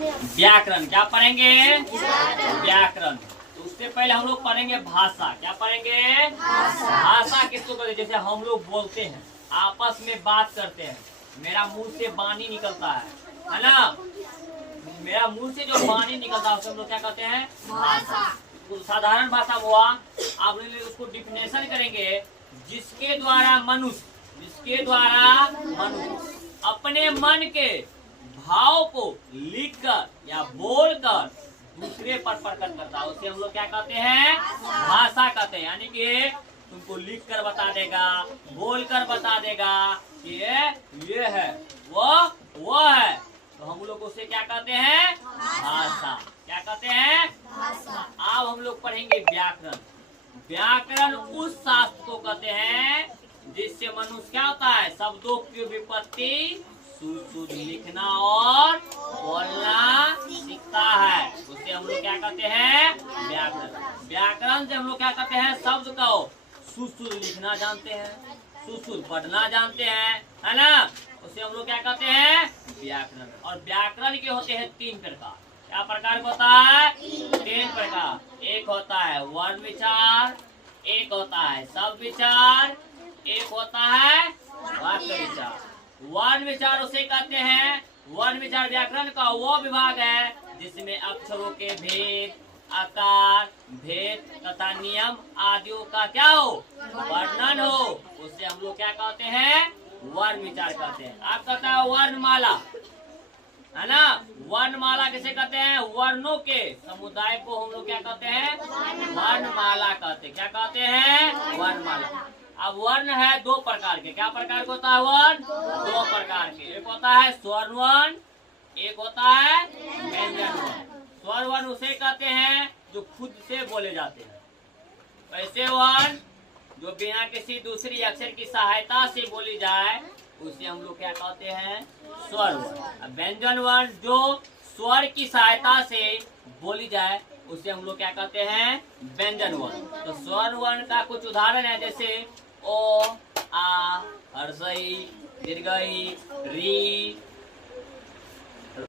व्याकरण। क्या पढ़ेंगे? व्याकरण। तो उससे पहले हम लोग पढ़ेंगे भाषा। क्या पढ़ेंगे? भाषा किसको कहते हैं? जैसे हम लोग बोलते हैं, आपस में बात करते हैं, मेरा मुंह से वाणी निकलता है ना? मेरा मुंह से जो वाणी निकलता है उसे हम लोग क्या कहते हैं? भाषा। तो साधारण भाषा हुआ। आप उसको डिफिनेशन करेंगे, जिसके द्वारा मनुष्य अपने मन के भाव को लिखकर या बोलकर दूसरे पर प्रकट करता है, उसे हम लोग क्या कहते हैं? भाषा कहते हैं। यानी कि तुमको लिख कर बता देगा, बोल कर बता देगा कि ये है, वो है, तो हम लोग उसे क्या कहते हैं? भाषा। क्या कहते हैं? भाषा। अब हम लोग पढ़ेंगे व्याकरण। व्याकरण उस शास्त्र को कहते हैं जिससे मनुष्य क्या होता है? शब्दों की विपत्ति शुद्ध लिखना और बोलना सीखता है, उसे हम लोग क्या कहते हैं? व्याकरण। व्याकरण से हम लोग क्या कहते हैं? शब्द को शुद्ध लिखना जानते हैं, शुद्ध पढ़ना जानते हैं, है ना? उसे हम लोग क्या कहते हैं? व्याकरण। और व्याकरण के होते हैं 3 प्रकार। क्या प्रकार होता है? 3 प्रकार। एक होता है वर्ण विचार, एक होता है शब्द विचार, एक होता है वाक्य विचार। वर्ण विचार उसे कहते हैं, वर्ण विचार व्याकरण का वो विभाग है जिसमें अक्षरों के भेद, आकार, भेद तथा नियम आदियों का क्या हो? वर्णन हो, उसे हम लोग क्या कहते हैं? वर्ण विचार कहते हैं। आप कहते हैं वर्णमाला, है ना? वर्णमाला किसे कहते हैं? वर्णों के समुदाय को हम लोग क्या कहते हैं? वर्णमाला कहते हैं। क्या कहते हैं? वर्णमाला। अब वर्ण है 2 प्रकार के। क्या प्रकार के होता है वर्ण? 2 प्रकार के। एक होता है स्वर वर्ण, एक होता है व्यंजन वर्ण। स्वर वर्ण उसे कहते हैं जो खुद से बोले जाते हैं। ऐसे वर्ण जो बिना किसी दूसरी अक्षर की सहायता से बोली जाए उसे हम लोग क्या कहते हैं? स्वर वर्ण। व्यंजन वर्ण जो स्वर की सहायता से बोली जाए उसे हम लोग क्या कहते हैं? व्यंजन वर्ण। तो स्वर वर्ण का कुछ उदाहरण है, जैसे ओ, आ, हर्षई, दीर्घई, री,